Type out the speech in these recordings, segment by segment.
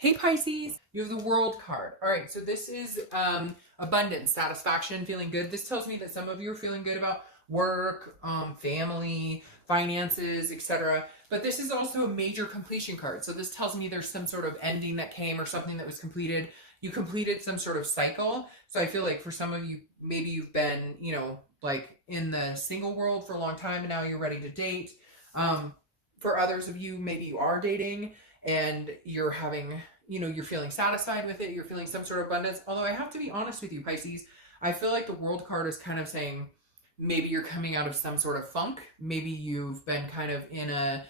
Hey Pisces, you have the World card. All right, so this is abundance, satisfaction, feeling good. This tells me that some of you are feeling good about work, family, finances, etc. But this is also a major completion card. So this tells me there's some sort of ending that came or something that was completed. You completed some sort of cycle. So I feel like for some of you, maybe you've been, like in the single world for a long time and now you're ready to date. For others of you, maybe you are dating and you're having, you're feeling satisfied with it, you're feeling some sort of abundance. Although I have to be honest with you, Pisces, I feel like the World card is kind of saying maybe you're coming out of some sort of funk. Maybe you've been kind of in a,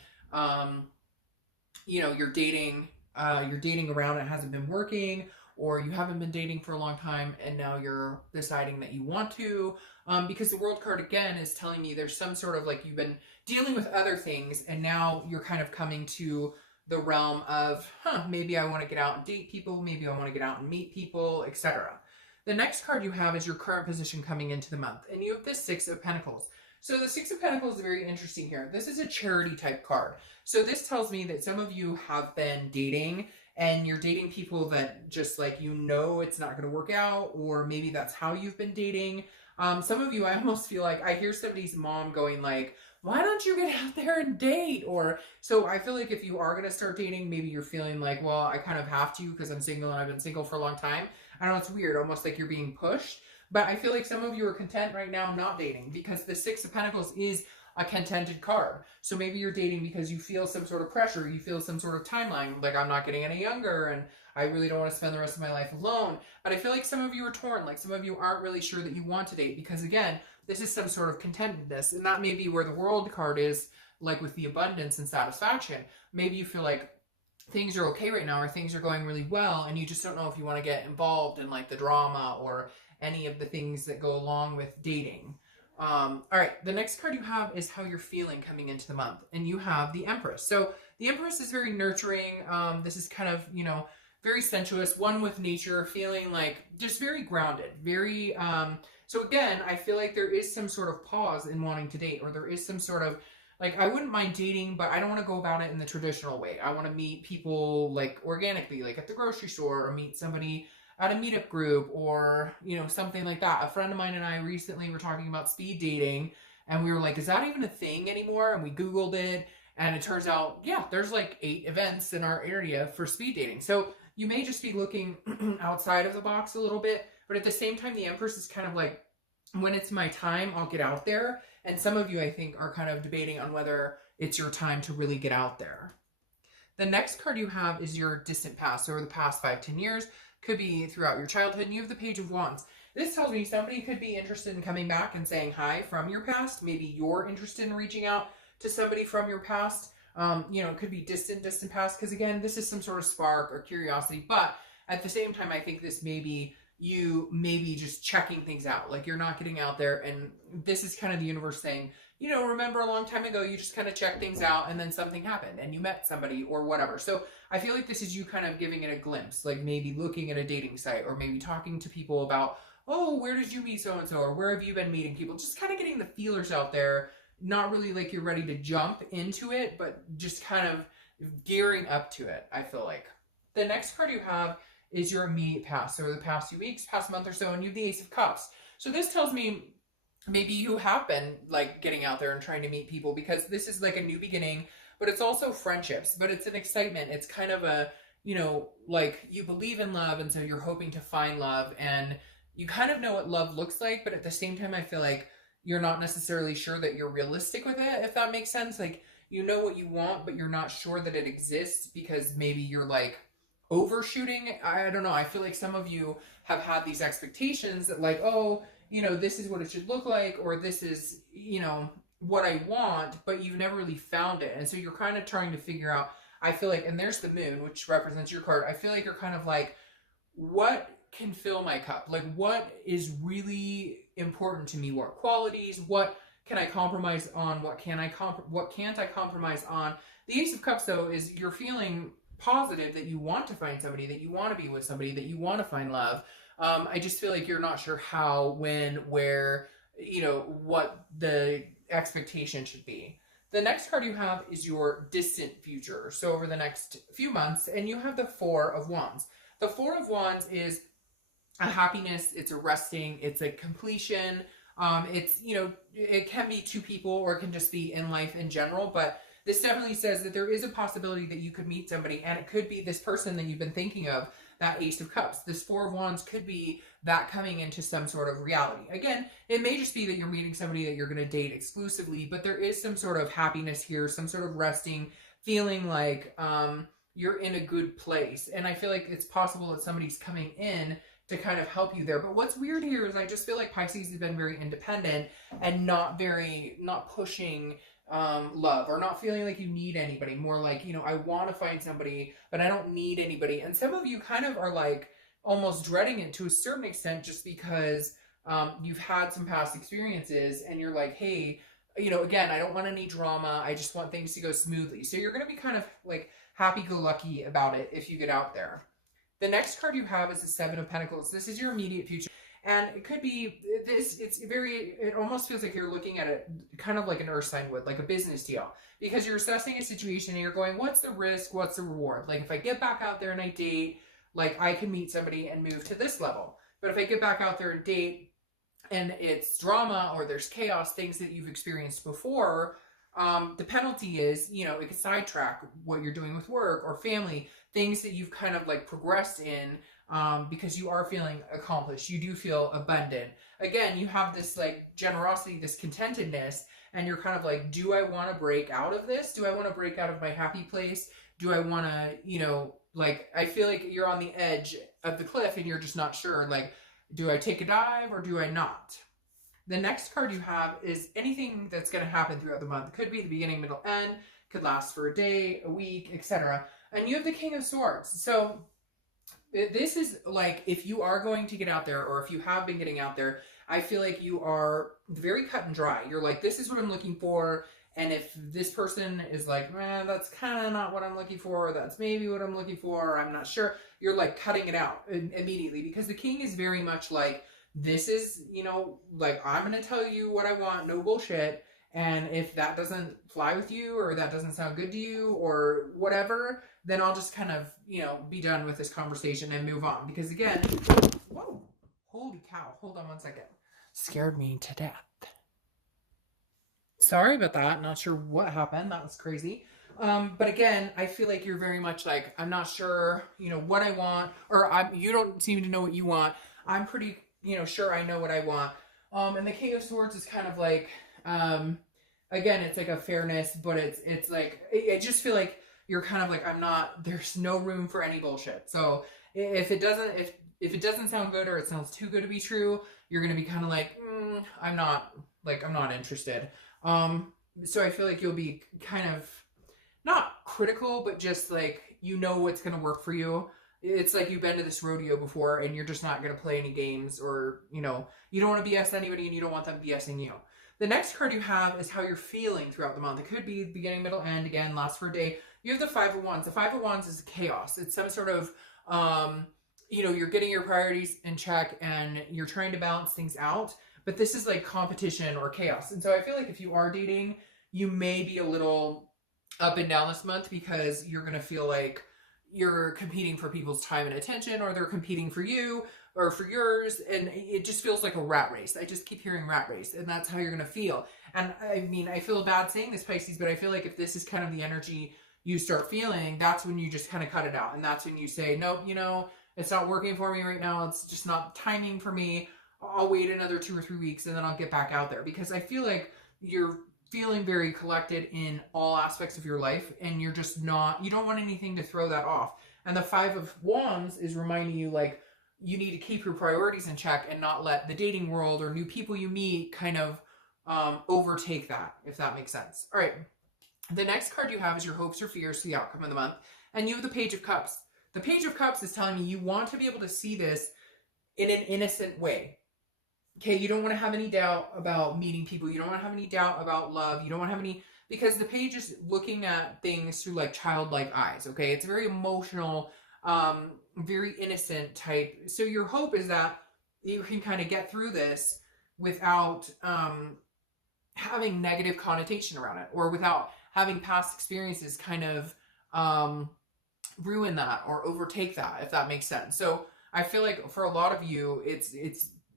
you're dating around and it hasn't been working, or you haven't been dating for a long time and now you're deciding that you want to. Because the World card again is telling me there's some sort of like you've been dealing with other things and now you're kind of coming to the realm of, maybe I want to get out and date people, maybe I want to get out and meet people, etc. The next card you have is your current position coming into the month, and you have the Six of Pentacles. So the Six of Pentacles is very interesting here. This is a charity type card. So this tells me that some of you have been dating and you're dating people that just like, it's not going to work out, or maybe that's how you've been dating. Some of you, I almost feel like I hear somebody's mom going like, why don't you get out there and date? Or so I feel like if you are going to start dating, maybe you're feeling like, well, I kind of have to because I'm single and I've been single for a long time. I know it's weird, almost like you're being pushed. But I feel like some of you are content right now not dating because the Six of Pentacles is a contented card. So maybe you're dating because you feel some sort of pressure, you feel some sort of timeline, like I'm not getting any younger and I really don't want to spend the rest of my life alone. But I feel like some of you are torn, like some of you aren't really sure that you want to date because again, this is some sort of contentedness, and that may be where the World card is, like with the abundance and satisfaction. Maybe you feel like things are okay right now or things are going really well and you just don't know if you want to get involved in like the drama or any of the things that go along with dating. All right, the next card you have is how you're feeling coming into the month, and you have the Empress. So the Empress is very nurturing. This is kind of, very sensuous, one with nature, feeling like just very grounded, very, so again, I feel like there is some sort of pause in wanting to date, or there is some sort of, like, I wouldn't mind dating, but I don't want to go about it in the traditional way. I want to meet people, like, organically, like at the grocery store, or meet somebody at a meetup group, or, something like that. A friend of mine and I recently were talking about speed dating, and we were like, is that even a thing anymore? And we Googled it, and it turns out, yeah, there's like 8 events in our area for speed dating. So you may just be looking outside of the box a little bit, but at the same time, the Empress is kind of like, when it's my time, I'll get out there. And some of you, I think, are kind of debating on whether it's your time to really get out there. The next card you have is your distant past, so over the past 5-10 years, could be throughout your childhood, and you have the Page of Wands. This tells me somebody could be interested in coming back and saying hi from your past. Maybe you're interested in reaching out to somebody from your past. It could be distant past, because again, this is some sort of spark or curiosity, but at the same time, I think this may be you maybe just checking things out. Like you're not getting out there, and this is kind of the universe saying, remember a long time ago, you just kind of checked things out and then something happened and you met somebody or whatever. So I feel like this is you kind of giving it a glimpse, like maybe looking at a dating site or maybe talking to people about, oh, where did you meet so-and-so, or where have you been meeting people? Just kind of getting the feelers out there. Not really like you're ready to jump into it, but just kind of gearing up to it, I feel like. The next card you have is your immediate past. So the past few weeks, past month or so, and you have the Ace of Cups. So this tells me maybe you have been like getting out there and trying to meet people, because this is like a new beginning, but it's also friendships, but it's an excitement. It's kind of a, like you believe in love, and so you're hoping to find love, and you kind of know what love looks like, but at the same time, I feel like you're not necessarily sure that you're realistic with it, if that makes sense. Like, you know what you want, but you're not sure that it exists because maybe you're like overshooting. I don't know. I feel like some of you have had these expectations that like, oh, this is what it should look like, or this is, what I want, but you've never really found it. And so you're kind of trying to figure out, I feel like, and there's the Moon, which represents your card. I feel like you're kind of like, what can fill my cup? Like, what is really important to me? What qualities? What can I compromise on? What can't I compromise on? The Ace of Cups, though, is you're feeling positive that you want to find somebody, that you want to be with somebody, that you want to find love. I just feel like you're not sure how, when, where, what the expectation should be. The next card you have is your distant future. So over the next few months, and you have the Four of Wands. The Four of Wands is a happiness, it's a resting, it's a completion. It's, you know, it can be two people or it can just be in life in general, but this definitely says that there is a possibility that you could meet somebody, and it could be this person that you've been thinking of, that Ace of Cups. This Four of Wands could be that coming into some sort of reality. Again, it may just be that you're meeting somebody that you're going to date exclusively, but there is some sort of happiness here, some sort of resting, feeling like you're in a good place. And I feel like it's possible that somebody's coming in to kind of help you there. But what's weird here is I just feel like Pisces has been very independent and not pushing love, or not feeling like you need anybody. More like, you know, I want to find somebody, but I don't need anybody. And some of you kind of are like almost dreading it to a certain extent, just because you've had some past experiences and you're like, hey, you know, again, I don't want any drama. I just want things to go smoothly. So you're going to be kind of like happy-go-lucky about it if you get out there. The next card you have is the Seven of Pentacles. This is your immediate future. And it could be this, it almost feels like you're looking at it kind of like an earth sign would, like a business deal. Because you're assessing a situation and you're going, what's the risk? What's the reward? Like if I get back out there and I date, like I can meet somebody and move to this level. But if I get back out there and date and it's drama or there's chaos, things that you've experienced before, the penalty is, you know, it can sidetrack what you're doing with work or family, things that you've kind of like progressed in, because you are feeling accomplished. You do feel abundant. Again, you have this like generosity, this contentedness, and you're kind of like, do I want to break out of this? Do I want to break out of my happy place? Do I want to, you know, like, I feel like you're on the edge of the cliff and you're just not sure. Like, do I take a dive or do I not? The next card you have is anything that's going to happen throughout the month. It could be the beginning, middle, end. Could last for a day, a week, etc. And you have the King of Swords. So this is like, if you are going to get out there, or if you have been getting out there, I feel like you are very cut and dry. You're like, this is what I'm looking for. And if this person is like, man, that's kind of not what I'm looking for, that's maybe what I'm looking for, I'm not sure, you're like cutting it out immediately. Because the King is very much like, this is, you know, like, I'm going to tell you what I want, no bullshit. And if that doesn't fly with you, or that doesn't sound good to you, or whatever, then I'll just kind of, you know, be done with this conversation and move on. Because again, whoa, holy cow, hold on one second. Scared me to death. Sorry about that. Not sure what happened. That was crazy. But again, I feel like you're very much like, I'm not sure, you know, what I want, or you don't seem to know what you want. I'm pretty, you know, sure I know what I want. And the King of Swords is kind of like, again, it's like a fairness, but it's like, I just feel like you're kind of like, there's no room for any bullshit. So if it doesn't sound good, or it sounds too good to be true, you're going to be kind of like, I'm not interested. So I feel like you'll be kind of not critical, but just like, you know what's going to work for you. It's like you've been to this rodeo before and you're just not going to play any games, or, you know, you don't want to BS anybody and you don't want them BSing you. The next card you have is how you're feeling throughout the month. It could be beginning, middle, end, again, last for a day. You have the Five of Wands. The Five of Wands is chaos. It's some sort of, you know, you're getting your priorities in check and you're trying to balance things out. But this is like competition or chaos. And so I feel like if you are dating, you may be a little up and down this month, because you're going to feel like you're competing for people's time and attention, or they're competing for you or for yours. And it just feels like a rat race. I just keep hearing rat race, and that's how you're going to feel. And I mean, I feel bad saying this, Pisces, but I feel like if this is kind of the energy you start feeling, that's when you just kind of cut it out. And that's when you say, nope, you know, it's not working for me right now. It's just not timing for me. I'll wait another 2 or 3 weeks and then I'll get back out there. Because I feel like you're feeling very collected in all aspects of your life, and you're just not, you don't want anything to throw that off. And the Five of Wands is reminding you, like, you need to keep your priorities in check and not let the dating world or new people you meet kind of overtake that, if that makes sense. All right. The next card you have is your hopes or fears for the outcome of the month. And you have the Page of Cups. The Page of Cups is telling me you want to be able to see this in an innocent way. Okay, you don't want to have any doubt about meeting people. You don't want to have any doubt about love. You don't want to have any, because the page is looking at things through like childlike eyes, okay? It's very emotional, very innocent type. So your hope is that you can kind of get through this without having negative connotation around it, or without having past experiences kind of ruin that or overtake that, if that makes sense. So I feel like for a lot of you, it's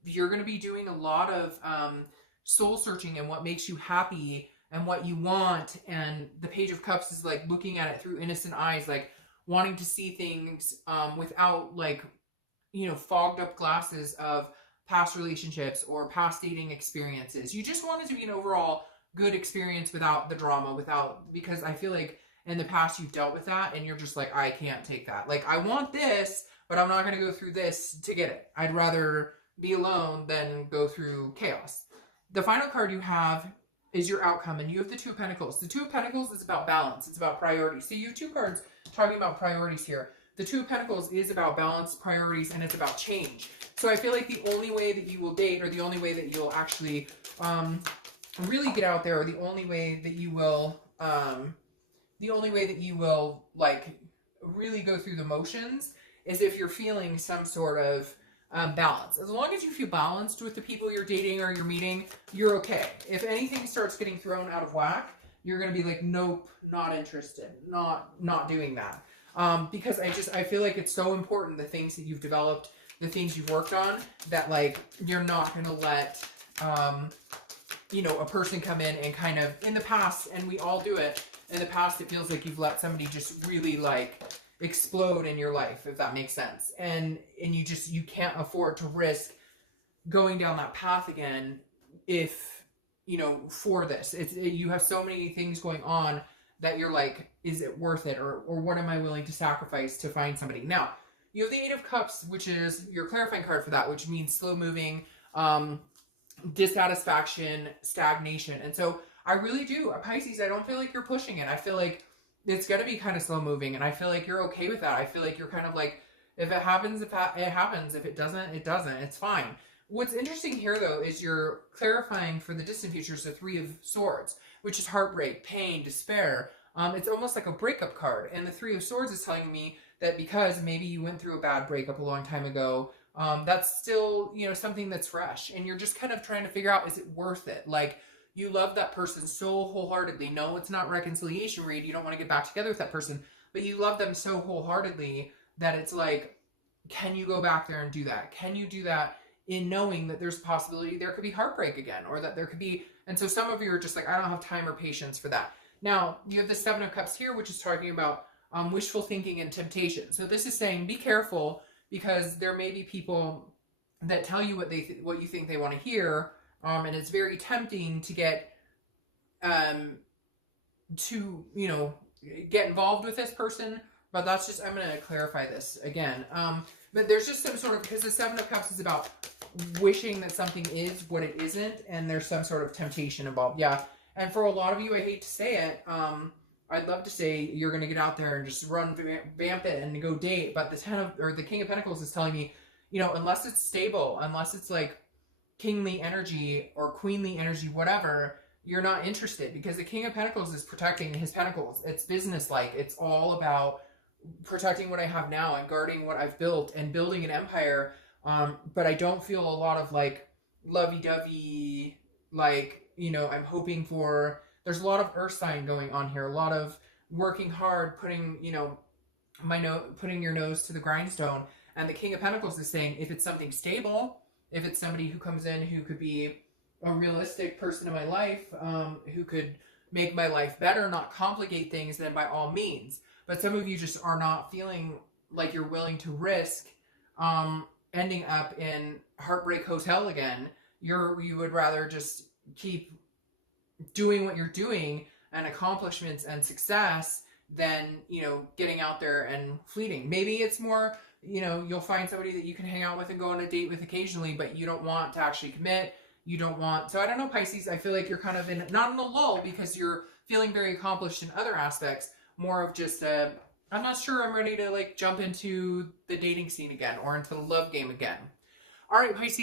you're going to be doing a lot of soul searching and what makes you happy and what you want. And the Page of Cups is like looking at it through innocent eyes, like wanting to see things without like, you know, fogged up glasses of past relationships or past dating experiences. You just want it to be an overall good experience without the drama, because I feel like in the past you've dealt with that and you're just like, I can't take that. Like, I want this, but I'm not going to go through this to get it. I'd rather be alone than go through chaos. The final card you have is your outcome, and you have the Two of Pentacles. The Two of Pentacles is about balance. It's about priorities. So you have two cards talking about priorities here. The Two of Pentacles is about balance, priorities, and it's about change. So I feel like the only way that you will date, or the only way that you'll actually really get out there, or the only way that you will like really go through the motions, is if you're feeling some sort of balance. As long as you feel balanced with the people you're dating or you're meeting, you're okay. If anything starts getting thrown out of whack, you're going to be like, nope, not interested, not doing that. Because I feel like it's so important, the things that you've developed, the things you've worked on, that like, you're not going to let, you know, a person come in and kind of, in the past, and we all do it, in the past it feels like you've let somebody just really like explode in your life, if that makes sense. And you can't afford to risk going down that path again if, you know, for this. You have so many things going on that you're like, is it worth it? Or what am I willing to sacrifice to find somebody? Now, you have the Eight of Cups, which is your clarifying card for that, which means slow moving, dissatisfaction, stagnation. And so I really do, Pisces, I don't feel like you're pushing it. I feel like it's going to be kind of slow moving, and I feel like you're okay with that. I feel like you're kind of like, if it happens, it happens. If it doesn't, it doesn't. It's fine. What's interesting here, though, is you're clarifying for the distant future, so Three of Swords, which is heartbreak, pain, despair. It's almost like a breakup card. And the Three of Swords is telling me that because maybe you went through a bad breakup a long time ago, that's still, you know, something that's fresh. And you're just kind of trying to figure out, is it worth it? Like, you love that person so wholeheartedly. No, it's not reconciliation read. You don't want to get back together with that person. But you love them so wholeheartedly that it's like, can you go back there and do that? Can you do that in knowing that there's a possibility there could be heartbreak again, or that there could be... And so some of you are just like, I don't have time or patience for that. Now, you have the Seven of Cups here, which is talking about wishful thinking and temptation. So this is saying, be careful, because there may be people that tell you what you think they want to hear, and it's very tempting to get you know, get involved with this person. But that's just, I'm going to clarify this again. But there's just some sort of, because the Seven of Cups is about wishing that something is what it isn't, and there's some sort of temptation involved. Yeah. And for a lot of you, I hate to say it, I'd love to say you're going to get out there and just run, vamp it and go date. But the King of Pentacles is telling me, you know, unless it's stable, unless it's like kingly energy or queenly energy, whatever, you're not interested, because the King of Pentacles is protecting his pentacles. It's business-like. It's all about protecting what I have now and guarding what I've built and building an empire. But I don't feel a lot of like lovey-dovey, like, you know, I'm hoping for... There's a lot of earth sign going on here, a lot of working hard, putting, you know, putting your nose to the grindstone. And the King of Pentacles is saying, if it's something stable, if it's somebody who comes in who could be a realistic person in my life, who could make my life better, not complicate things, then by all means. But some of you just are not feeling like you're willing to risk ending up in Heartbreak Hotel again. You would rather just keep doing what you're doing and accomplishments and success than, you know, getting out there and fleeting. Maybe it's more, you know, you'll find somebody that you can hang out with and go on a date with occasionally, but you don't want to actually commit. You don't want... So I don't know, Pisces, I feel like you're kind of in, not in a lull because you're feeling very accomplished in other aspects, more of just a, I'm not sure I'm ready to like jump into the dating scene again or into the love game again. All right, Pisces.